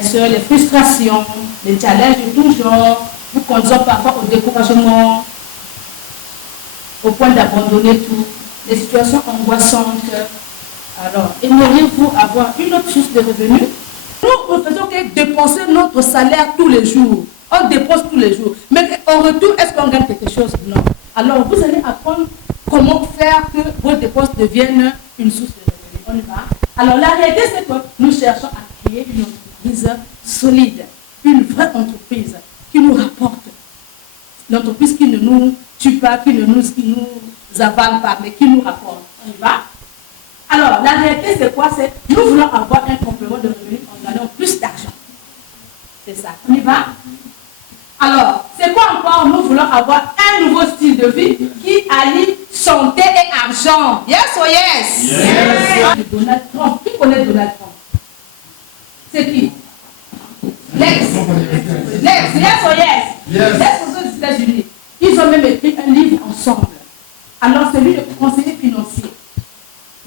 et sœurs, les frustrations, les challenges de tout genre vous conduisent parfois au découragement, au point d'abandonner tout, les situations angoissantes. Alors, aimeriez-vous avoir une autre source de revenus? Nous ne faisons que dépenser notre salaire tous les jours. On dépense tous les jours. Mais en retour, est-ce qu'on gagne quelque chose? Non. Alors, vous allez apprendre comment faire que vos dépenses deviennent une source de revenus. On y va? Alors, la réalité, c'est que nous cherchons à créer une entreprise solide, une vraie entreprise qui nous rapporte. Une entreprise qui ne nous tue pas, qui ne nous avale pas, mais qui nous rapporte. On y va? Alors, la réalité, c'est quoi? C'est nous voulons avoir un complément de revenus en gagnant plus d'argent. C'est ça. On y va? Alors, c'est quoi encore? Nous voulons avoir un nouveau style de vie qui allie santé et argent. Yes or yes? Yes. Donald Trump. Qui connaît Donald Trump? C'est qui? Lex. Yes or yes? Yes. Les États-Unis. Ils ont même écrit un livre ensemble. Alors, c'est lui le conseiller financier.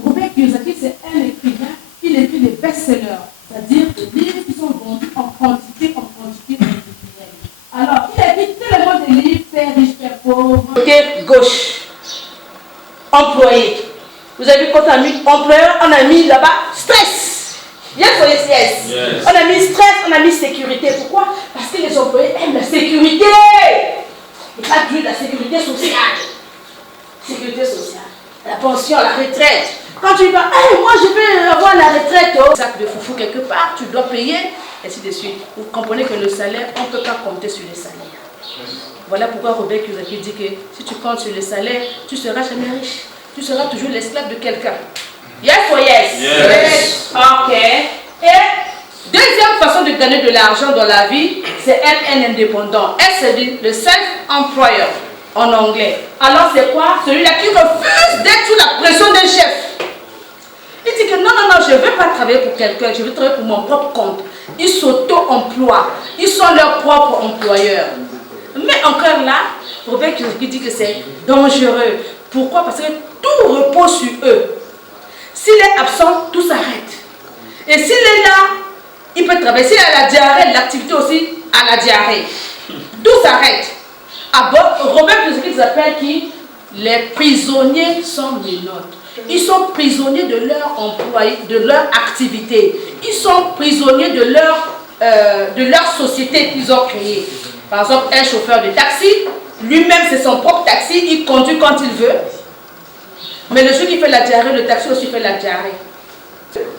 Robert Kiyosaki, c'est un écrivain, il écrit des best-sellers, c'est-à-dire des livres qui sont vendus en quantité. Alors, il a écrit tellement de livres, père riche, père pauvre. Côté gauche, employé. Vous avez vu quand on a mis employeur, on a mis là-bas stress. Yes or yes? Yes. On a mis stress, on a mis sécurité. Pourquoi? Parce que les employés aiment la sécurité. Et pas plus la sécurité sociale. Sécurité sociale. La pension, la retraite. Quand tu vas, hey, moi je vais avoir la retraite, oh. Sac de foufou quelque part, tu dois payer, et ainsi de suite. Vous comprenez que le salaire, on ne peut pas compter sur les salaires. Voilà pourquoi Robert Kiyosaki dit que si tu comptes sur les salaires, tu ne seras jamais riche. Tu seras toujours l'esclave de quelqu'un. Yes or yes? Yes. Ok. Et deuxième façon de gagner de l'argent dans la vie, c'est être un indépendant. C'est le self-employer en anglais. Alors c'est quoi? Celui-là qui refuse d'être sous la pression d'un chef. Il dit que non, je ne veux pas travailler pour quelqu'un, je veux travailler pour mon propre compte. Ils s'auto-emploient, ils sont leurs propres employeurs. Mais encore là, Robert Kiyosaki dit que c'est dangereux. Pourquoi? Parce que tout repose sur eux. S'il est absent, tout s'arrête. Et s'il est là, il peut travailler. S'il a la diarrhée, l'activité aussi a la diarrhée. Tout s'arrête. Robert Kiyosaki s'appelle qui? Les prisonniers sont les nôtres. Ils sont prisonniers de leur emploi, de leur activité. Ils sont prisonniers de leur société qu'ils ont créée. Par exemple, un chauffeur de taxi, lui-même c'est son propre taxi, il conduit quand il veut. Mais le jour qu'il fait la diarrhée, le taxi aussi fait la diarrhée.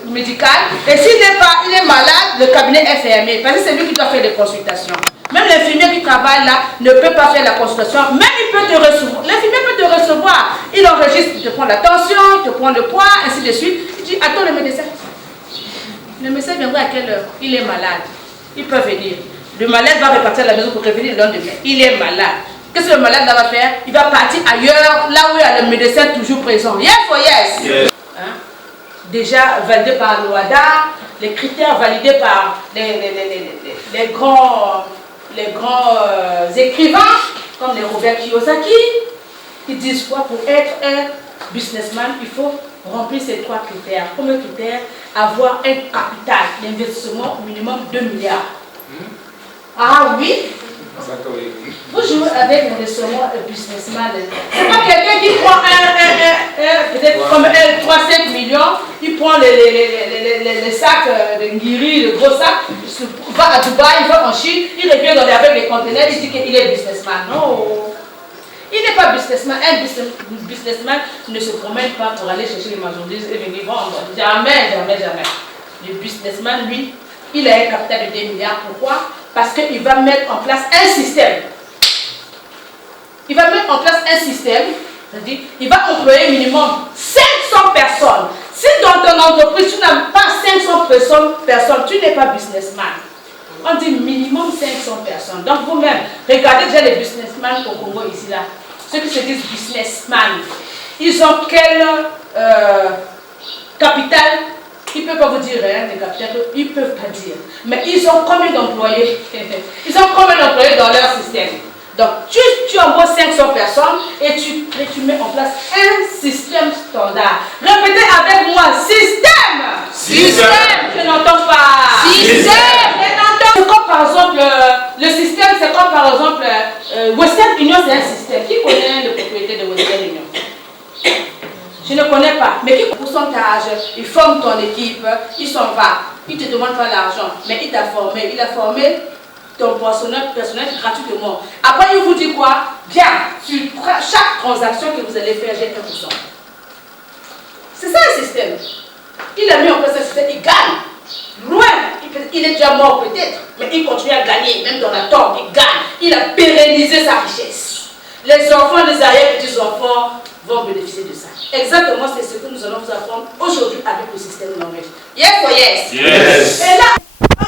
Médical. Et s'il n'est pas, il est malade, le cabinet est fermé. Parce que c'est lui qui doit faire des consultations. Même l'infirmier qui travaille là ne peut pas faire la consultation. Même il peut te recevoir. L'infirmier peut te recevoir. Il enregistre, il te prend la tension, il te prend le poids, ainsi de suite. Il dit, attends le médecin. Le médecin viendra à quelle heure? Il est malade. Il peut venir. Le malade va repartir à la maison pour revenir le lendemain. Il est malade. Qu'est-ce que le malade va faire? Il va partir ailleurs, là où il y a le médecin toujours présent. Yes or yes? Yes. Hein? Déjà validé par l'OADA, les critères validés par les grands écrivains, comme les Robert Kiyosaki, qui disent quoi? Pour être un businessman, il faut remplir ces trois critères. Premier critère, avoir un capital d'investissement minimum 2 milliards. Ah oui? Vous jouez avec l'investissement businessman. C'est pas quelqu'un qui prend peut-être comme 3-5 millions, il prend les sacs de Ngiri, le gros sac, il va à Dubaï, il va en Chine, il revient avec les conteneurs, il dit qu'il est businessman. Non, il n'est pas businessman. Un businessman ne se promène pas pour aller chercher les marchandises et venir vendre. Jamais. Le businessman, lui, il a un capital de 2 milliards. Pourquoi? Parce qu'il va mettre en place un système. Il va mettre en place un système, c'est-à-dire il va employer minimum 500 personnes. Si dans ton entreprise, tu n'as pas 500 personnes, tu n'es pas businessman. On dit minimum 500 personnes. Donc vous-même, regardez déjà les businessmen au Congo ici là. Ceux qui se disent businessman, ils ont quel capital? Ils ne peuvent pas vous dire rien des capitaux, ils ne peuvent pas dire. Mais ils ont combien d'employés? Ils ont combien d'employés dans leur système? Donc, tu envoies 500 personnes et tu mets en place un système standard. Répétez avec moi, système! Système! Je n'entends pas. Système! C'est comme par exemple, le système, c'est comme par exemple, Western Union, c'est un système. Qui connaît le propriétaire de Western Union? Je ne connais pas. Mais qui pourcentage? Il forme ton équipe, il s'en va. Il ne te demande pas l'argent, mais il t'a formé. Il a formé ton personnel gratuitement. Après, il vous dit quoi? Bien, sur chaque transaction que vous allez faire, j'ai 1%. C'est ça le système. Il a mis en place un système, il gagne. Loin, il est déjà mort peut-être, mais il continue à gagner, même dans la tombe, il gagne. Il a pérennisé sa richesse. Les enfants, les arrière-petits-enfants vont bénéficier de ça. Exactement, c'est ce que nous allons vous apprendre aujourd'hui avec le système Knowledge. Yes or yes? Yes. Et là,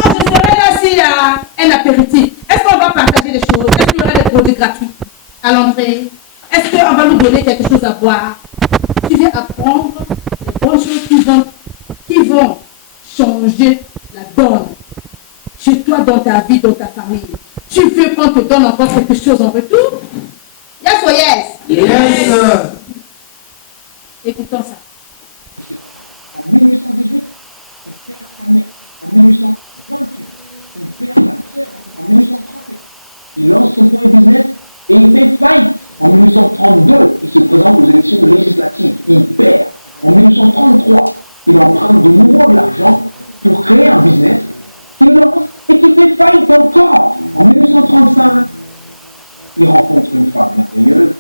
je serai là s'il y a un apéritif. Est-ce qu'on va partager des choses? Est-ce qu'il y aura des produits gratuits à l'entrée? Est-ce qu'on va nous donner quelque chose à boire? Tu viens apprendre des bonnes choses qui vont changer la donne chez toi, dans ta vie, dans ta famille. Tu veux qu'on te donne encore quelque chose en retour? Yes or yes? Yes. Écoutons ça. En 1818, il perd sa mère. En 1828, il perd sa sœur. En 1838, il lance son premier business et il fait faillite. En 1832, il se présente aux élections législatives. Il perd. En 1833, il emprunte de nouveau de l'argent pour créer un business qu'il lance et qui fait faillite encore. En 1835, il rencontre une femme merveilleuse,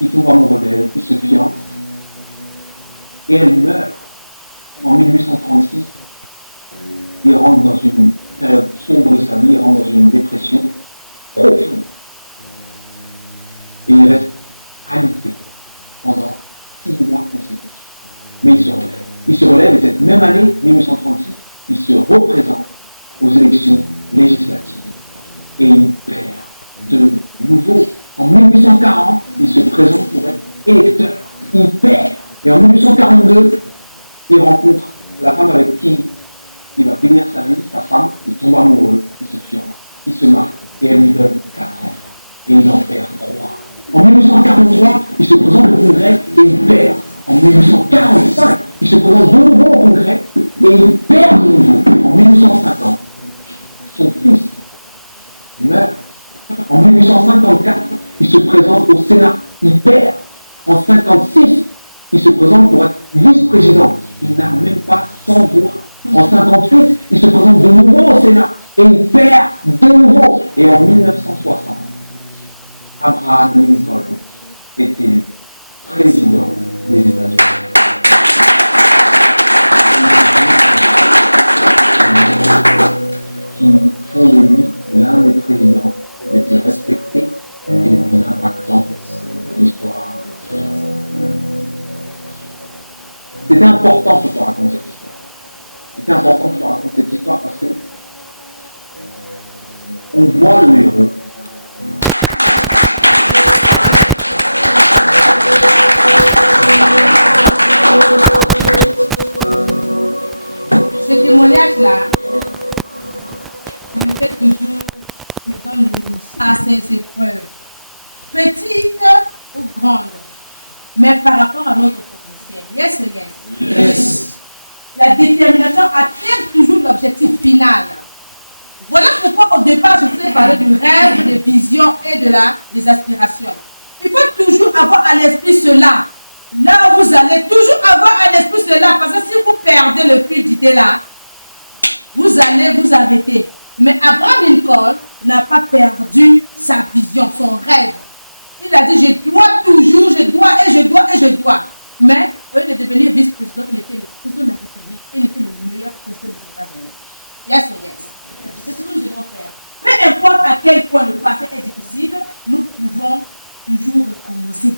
il tombe amoureux d'elle, il se fiance et elle meurt. En 1836, il rentre dans une période sombre de sa vie, il rentre dans une dépression profonde. Et il reste alité pendant 6 mois consécutifs. Mais il se relève. Il se relève et cette même année, 1836, il se représente aux élections législatives. Et il perd de nouveau. En 1840, il se présente pour être électeur. Il perd. Et en 1842, il rencontre la femme avec qui il va finir sa vie, sa femme, il tombe amoureux, il se fiance, il se marie, et elle lui donne 4 enfants. Et il en perd 3. En 1843, il se présente au Congrès et il perd. En 1845, il se présente de nouveau au Congrès et il perd de nouveau. En 1850, son fils meurt. En 1854, il se présente au Sénat, il perd. En 1956, il se présente pour être vice-président. Il n'a même pas 100 voix. En 1958, il se présente de nouveau au Sénat et il perd de nouveau. Et en 1960, Abraham Lincoln est élu président des États-Unis. Qui font de lui l'un des présidents les plus respectés et les plus impactants de l'histoire des États-Unis. C'était important que je te raconte cette histoire. C'était important que je te raconte cette histoire parce que on voit le héros. Ce témoignage-là me fait toujours, me donne à ces épreuves, petites ou grandes, mais par rapport à notre potentiel. Yes or yes? Yes. La détermination atteint toujours l'objectif final. Voilà pourquoi au départ je vous ai parlé du rêve, des visions et des aspirations. Il faut toujours avoir à l'esprit cela. Là où vous allez toujours avoir à l'esprit cela, parce que si vous perdez le fil d'idée là, vous allez vous arrêter. Mais Abraham Lincoln n'a pas perdu sa vision, son rêve. Il a dit, je dois toujours, je dois et je dois et je dois. Mais au lieu de devenir vice-président, il était le président de la République. Il était le meilleur président des États-Unis. Yes or yes? C'est ce que nous devons faire. Peu importe à quel point le passé est difficile, nous pouvons toujours recommencer.